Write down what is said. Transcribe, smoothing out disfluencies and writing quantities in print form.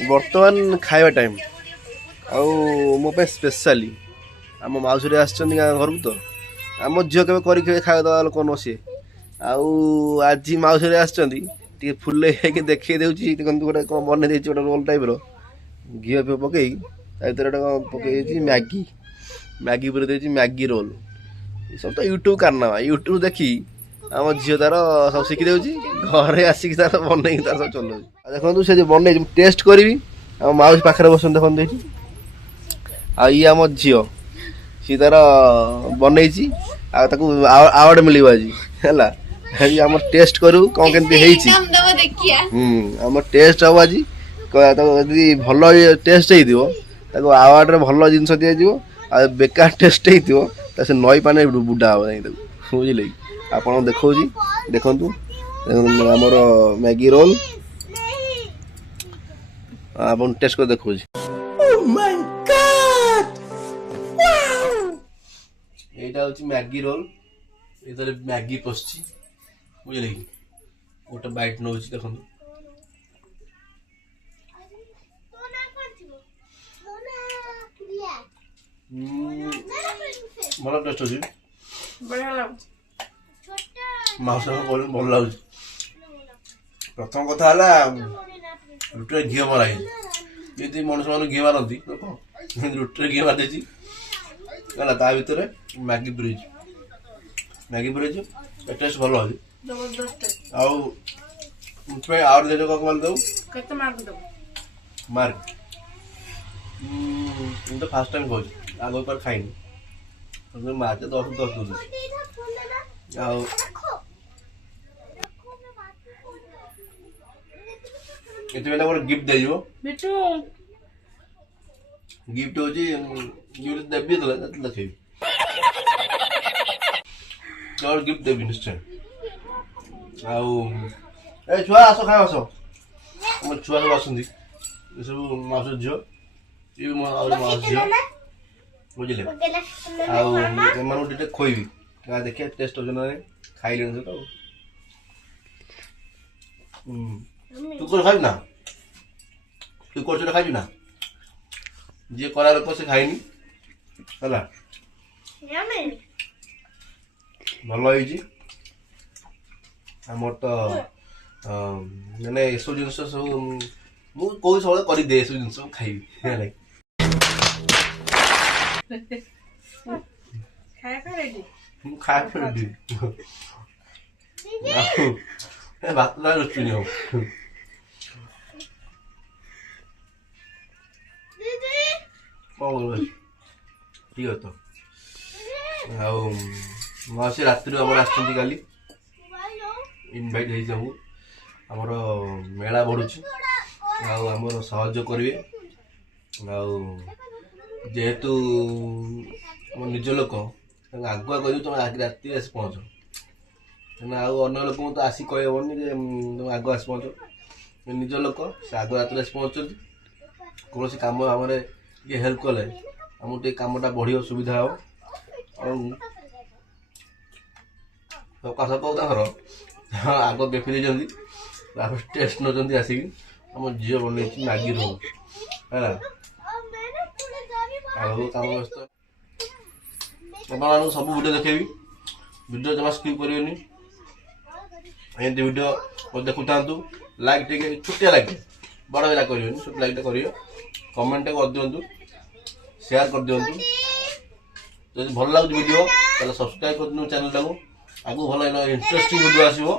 बर्तमान खाଇବା टाइम आउ मो पे स्पेशली आम माउसी आसछन घर को तो आम झील के खाଇବା दवा लोक न सी आउ आज माउसी आसछन फुले देखी देउची गोटे कौन बन गोटे रोल टाइप घी फी पकई पकई मैगी मैगी पूरे देती मैगी रोल सब तो यूट्यूब करना यूट्यूब देखी आम झील तार सब शिखी देउची घरे आसिक तार बन तार सब चलाऊ देखो से बन टेस्ट करी आम माउसी पाखे बस देखो ये आम झील सी तार बन आवार्ड मिल आज है आम टेस्ट करूँ कौन केमती आम टेस्ट हम आज भल टेस्ट हो आवार्ड भल जिनस दि बेकार टेस्ट हो से नई पाने बुढ़ा हम बुझे आप देखा देखु आमर मैगी रोल आप टेस्ट कर देखा यहाँ हूँ मैगी रोल ये मैगी पशि बुझे कि गोटे बैट नौ देखो भल टेस्ट अच्छे माउस भल लगे प्रथम कथा रुटी घी मराई ये मनुष्य मान घी मारती लोक रुटी घी मार देती ता भर मैगी पुरेज टेस्ट भल अच्छे आउट दे मार्क तो फास्ट टाइम कहूँ आग पर खाई मार्क 10 दूसरी गोटे गिफ्ट दे गिफ्ट हूँ गिफ्ट देवी देखेबी गिफ्ट देवी निश्चय छुआ आस खाए आस छुआ सब आसती सब माउस झील ये माउस झील बुझे आटे खोबी देखिए टेस्ट हो खाई ले तो तू कौन खाई ना तू कौन खाई ना जी करा लोक से खाई है भल आमर तो मैंने ये सब जिन सब मुझे सब करदे ये सब जिन खाई भात ना रुचि नहीं हो ठीक है तो से रात्रि आम आसली इनभाइट होमर मेला बढ़ुँ आमर सहयोग करेंगे जेहेतु निज लोक आगुआ कर तुम राति आस पहुँच अन्न लोक तो आसिक कहबनी तुम आग आस पहुँच निज लोक से आग रात आस पहुँचती कौन कम आम ये हेल्प कले आमको कामटा बढ़िया सुविधा हो सका आग देखी देती टेस्ट नौ आसिक आम झील बन मैगी रोल है कम व्यस्त सब वीडियो देखेबी वीडियो जमा स्किप करेंगे एमती वीडियो देखु था लाइक टे छुटिया लाइक बड़ लाइक कर छोट लाइक करेंगे कमेंट कर दिंतु शेयर कर दिंतु जब भल लगे वीडियो तो सब्सक्राइब कर दिखाँ चैनल टाक आगू भल इंटरेस्टिंग वीडियो आसो।